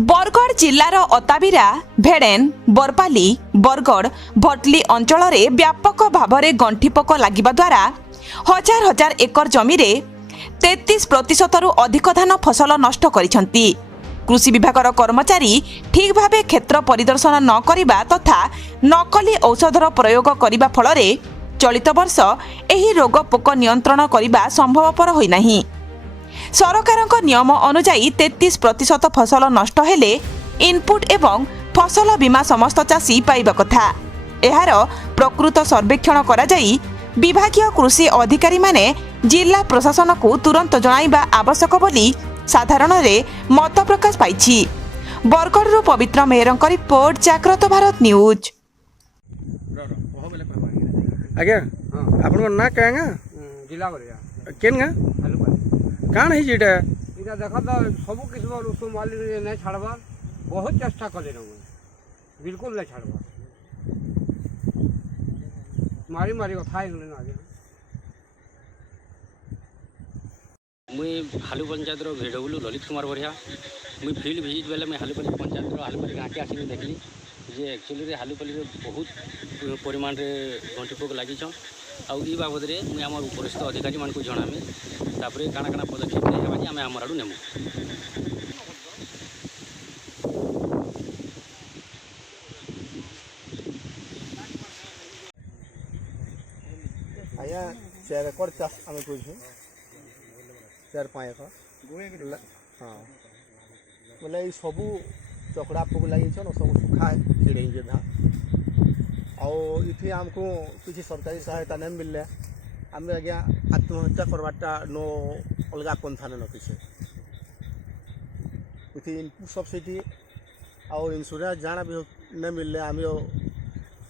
बरगढ़ जिल्लार अताबिरा भेड़ेन बरपाली बरगढ़ भटली अंचल में व्यापक भाव में गंठिपोक लगिबा द्वारा हजार हजार एकर जमी 33% अधिक धान फसल नष्ट करिसंती। कृषि विभागर कर्मचारी ठीक भाव क्षेत्र परिदर्शन न करिबा तथा नकली औषधर प्रयोग करिबा फल चलित वर्ष एही रोग पोक नियंत्रण करिबा संभवपर होई नाही। सरकारक नियम अनुसार 33% फसल नष्ट हेले इनपुट एवं फसल बीमा समस्त चाषी पाइबा कथा। एहार प्रकृत सर्वेक्षण करा जाई विभागीय कृषि अधिकारी माने जिला प्रशासन को तुरंत जणाइबा आवश्यक बोली साधारण रे मत प्रकाश पाइछि। बरगढ़ पवित्र मेहरंक रिपोर्ट, जागृत भारत न्यूज। आज्ञा आपन ना कहेंगा जिला बरिया केनगा आलू काण है जेटा इटा देखा तो सब किस्म रुसु माली नहीं छाड़बा बहुत चेष्टा कले बिल्कुल नहीं छाड़बा मारी मारी कथा गले आगे मुई हालू पंचायत भेडबुलू ललित कुमार बरिया मुई फील्ड विजिट बेले मैं हालूपाली पंचायत हालूपाली गाँव के आसिक देखली जे एक्चुअली हालूपाली बहुत परिमाण रे गंठिपोक लगी आई बाबद में मुझे आम वरिष्ठ अधिकारी मान को जनामी तापर काଣା काଣା पदक्षेप नहीं आम आम आड़ू नेमु। आया 4 एकड़ चाष आम कर 4-5 एकड़ हाँ बोले ये सबू चकड़ा पोक लगी सब सुखा छिड़े धान आउ आमको किसी सरकारी सहायता नहीं मिलले आम आज्ञा आत्महत्या करवाटा नो अलग पंथा न किसी इति इनपुट सब्सिडी आउ इंश्योरेंस जाना भी नहीं मिलले आम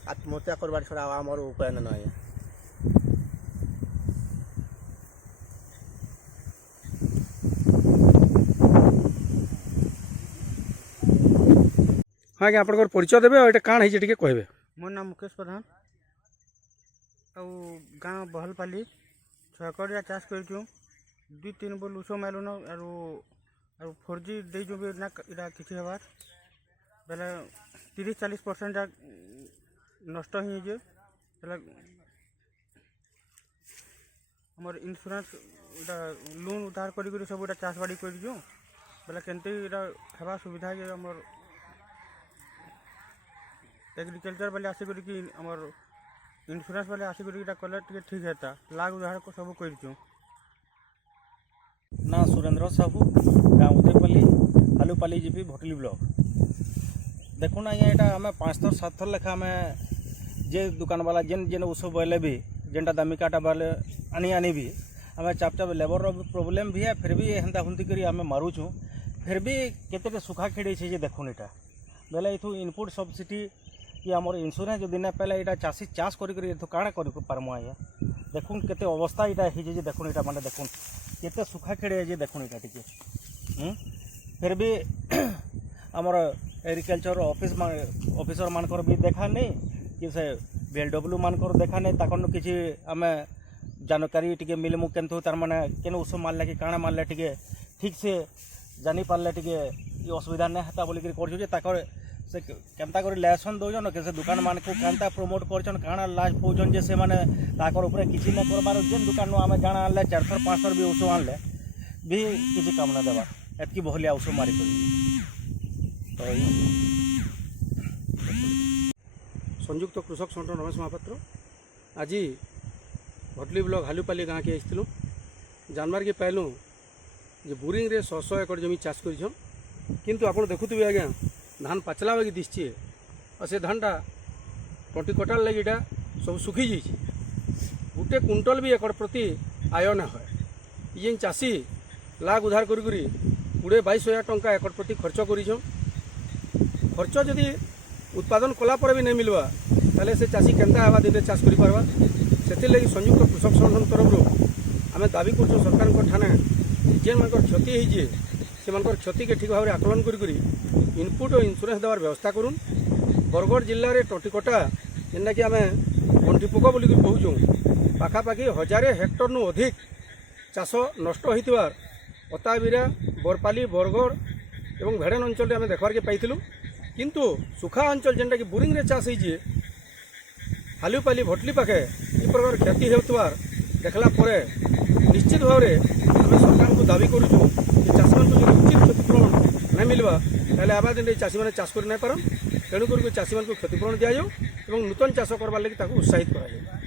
आत्महत्या करवा छड़ा आमर उपाय न है। हाँ आज्ञा आप परिचय देवे और काण है कहबे। मोर नाम मुकेश प्रधान गाँव बहलपाली 6 एकड़ चाष कर 2-3 बोल उस मालून और 4G दे जो भी ना इरा किसी हबार बेले 30-40% नष्ट ही जे बेले हमर इंश्योरेंस इटा लोन उधार करी सब इटा चाष बाड़ी कर बेले केनते इटा हवा सुविधा जे हमर एग्रीकल्चर वाले आसिक आमर इंश्योरेंस वाले आसिक कले ठीक है लाग उधार को सब कर ना सुरेंद्र साहू गाँव उदयपाली हालूपाली जीपी भटली ब्लॉक देखुन आज्ञा यहाँ आम 5-7 थर लेखा आम जे दुकान वाला जेन जेन उस बोले भी जेनटा दामिकाटा बाले आनी भी आम चाप लेबर प्रोब्लेम भी है फिर भी हेन्ता हुंती करी आम मारुचु फिर भी केते सुखा खेड़े जे देखुन इटा बेले इथु इनपुट सब्सिडी कि आमर इंश्योरेंस जदि ना पाइले यहाँ चाषी चाष करी काଣା कर पारमु आज्ञा देखुन केते अवस्था यहाँ है देखुन यहाँ माने देखुन केते सुखा खेड़े जे देखुन यहाँ टी फिर भी आमर एग्रीकल्चर ऑफिसर मानकर भी देखा नहीं कि से BLW मानकर देखा नहीं ताकन किसी आम जानकारी टी मिलमु केन्तु तार माने केन उस मारले कि काଣା मारले टी ठीक से जानी पारले टी असुविधा नहीं हेता बोलिक कर से केन्ता कर लेसन दौन के दुकान मान को केन्ता प्रमोट करछन काଣା लास्ट पहुँचन जे से माने ताकर ऊपर किसी न करबार जेन दुकान आम जाना आनले 4-5 भी ଔଷଧ आनले भी किसी काम ना देवा एतकी बहलिया ଔଷଧ मारी कर संयुक्त कृषक संगठन रमेश महापात्र आज भटली ब्लॉक हालूपाली गाँव के आसलु जानवर के पाइलु जे बोरिंग रे 100 एकड़ जमी चाष कर किंतु आप देखुवे आज्ञा धान पाचला बाकी दिशे और से धानटा टंटी कटार लगे सब सुखी जाइए गोटे कुंटल भी एकड़ प्रति आय ना है ये चाषी लाख उधार करी 20-22 टंका एकड़ प्रति खर्च खर्च जदि उत्पादन कलापर भी नहीं मिलवा ताले से चाषी केन्ता हवा दिन चाष कर पारबा से लगी संयुक्त कृषक संगठन तरफ आम दाबी कर सरकार ठाने जेन मान क्षति होइए से क्षति के ठीक भाव में आकलन करी इनपुट और इंश्योरेंस देवार व्यवस्था करूँ। बरगढ़ जिले में टंटीकटा जेनटा कि आम गंठिपोक बोल कहूँ पाखापाखि 1000 हेक्टर नु अधिक चाष नष्ट होइतिबार अताबिरा बरपाली बरगढ़ এবং ভেড়েন অঞ্চলরে আমি দেখবারকে পাইলু কিন্তু সুখা অঞ্চল যেটাকি ବୋରିଂରେ ଚାଷ ହେଇଛି ହାଲୁପାଲି ଭଟଲି ପାଖେ ଏ ପ୍ରକାର କ୍ଷତି ହେଉଥିବାର ଦେଖିଲା ପରେ ନିଶ୍ଚିତ ଭାବରେ ଆମେ ସରକାରଙ୍କୁ ଦାବି କରୁଛୁ ଯେ ଚାଷୀମାନଙ୍କୁ ଯଦି ଉଚିତ କ୍ଷତିପୂରଣ ନାଇଁ ମିଳିବା ତାହେଲେ ଆବା ଦିନରେ ଚାଷୀମାନେ ଚାଷ କରି ନାଇଁ ପାରନ୍ ତେଣୁକରି ଚାଷୀମାନଙ୍କୁ କ୍ଷତିପୂରଣ ଦିଆଯାଉ ଏବଂ ନୂତନ ଚାଷ କରବାର୍ ଲାଗି ତାକୁ ଉତ୍ସାହିତ କରାଯାଉ।